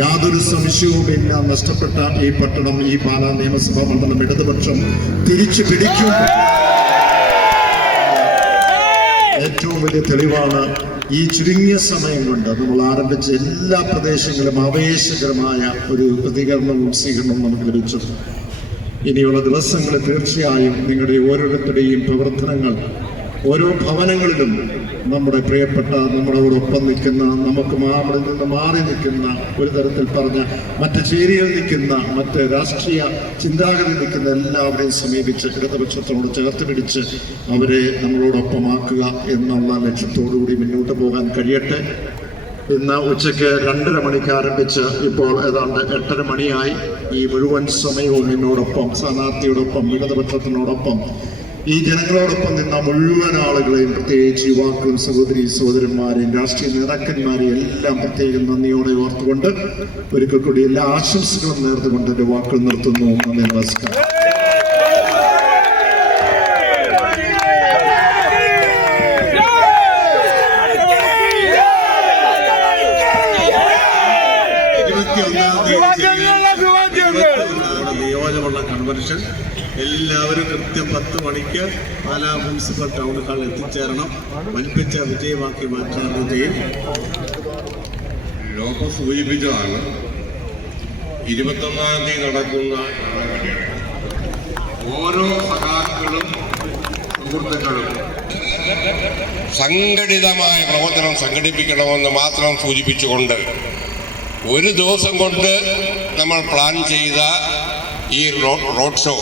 യാതൊരു സംശയവുമില്ല, നഷ്ടപ്പെട്ട ഈ പട്ടണം, ഈ പാലാ നിയമസഭാ മണ്ഡലം ഇടതുപക്ഷം തിരിച്ചു പിടിക്കും. ഏറ്റവും വലിയ തെളിവാണ് ഈ ചുരുങ്ങിയ സമയം കൊണ്ട് നമ്മൾ ആരംഭിച്ച എല്ലാ പ്രദേശങ്ങളും ആവേശകരമായ ഒരു പ്രതികരണവും സ്വീകരണവും നമുക്ക് ലഭിച്ചു. ഇനിയുള്ള ദിവസങ്ങളിൽ തീർച്ചയായും നിങ്ങളുടെ ഓരോരുത്തരുടെയും പ്രവർത്തനങ്ങൾ ഓരോ ഭവനങ്ങളിലും നമ്മുടെ പ്രിയപ്പെട്ട നമ്മളോടൊപ്പം നിൽക്കുന്ന, നമുക്ക് അവിടെ നിന്ന് മാറി നിൽക്കുന്ന, ഒരു തരത്തിൽ പറഞ്ഞ മറ്റ് ചേരിയിൽ നിൽക്കുന്ന, മറ്റ് രാഷ്ട്രീയ ചിന്താഗതി നിൽക്കുന്ന എല്ലാവരെയും സമീപിച്ച് ഇടതുപക്ഷത്തോട് ചേർത്ത് പിടിച്ച് അവരെ നമ്മളോടൊപ്പമാക്കുക എന്നുള്ള ലക്ഷ്യത്തോടുകൂടി മുന്നോട്ട് പോകാൻ കഴിയട്ടെ. ഇന്ന് ഉച്ചയ്ക്ക് 2:30 മണിക്ക് ആരംഭിച്ച് ഇപ്പോൾ ഏതാണ്ട് 8:30 മണിയായി. ഈ മുഴുവൻ സമയവും എന്നോടൊപ്പം, സ്ഥാനാർത്ഥിയോടൊപ്പം, ഇടതുപക്ഷത്തിനോടൊപ്പം, ഈ ജനങ്ങളോടൊപ്പം നിന്ന മുഴുവൻ ആളുകളെയും, പ്രത്യേകിച്ച് യുവാക്കളും സഹോദരി സഹോദരന്മാരെയും രാഷ്ട്രീയ നേതാക്കന്മാരെയും എല്ലാം പ്രത്യേകം നന്ദിയോടെ ഓർത്തുകൊണ്ട് ഒരിക്കൽ കൂടി എല്ലാ ആശംസകളും നേർന്നുകൊണ്ട് എൻ്റെ വാക്കുകൾ നിർത്തുന്നു. നന്ദി, നമസ്കാരം. നിയോജകമണ്ഡല കൺവെൻഷൻ എല്ലാവരും കൃത്യം 10 മണിക്ക് പാലാ മുനിസിപ്പൽ ടൗൺ ഹാളിൽ എത്തിച്ചേരണം. വൻപിച്ച വിജയമാക്കി മാറ്റാൻ ചെയ്യും. ലോകം സൂചിപ്പിച്ചതാണ് 21-ാം തീയതി നടക്കുന്ന ഓരോ സഖാക്കളും സുഹൃത്തുക്കളും സംഘടിതമായ പ്രവർത്തനം സംഘടിപ്പിക്കണമെന്ന് മാത്രം സൂചിപ്പിച്ചുകൊണ്ട് ഒരു ദിവസം കൊണ്ട് നമ്മൾ പ്ലാൻ ചെയ്ത ഈ റോഡ് ഷോ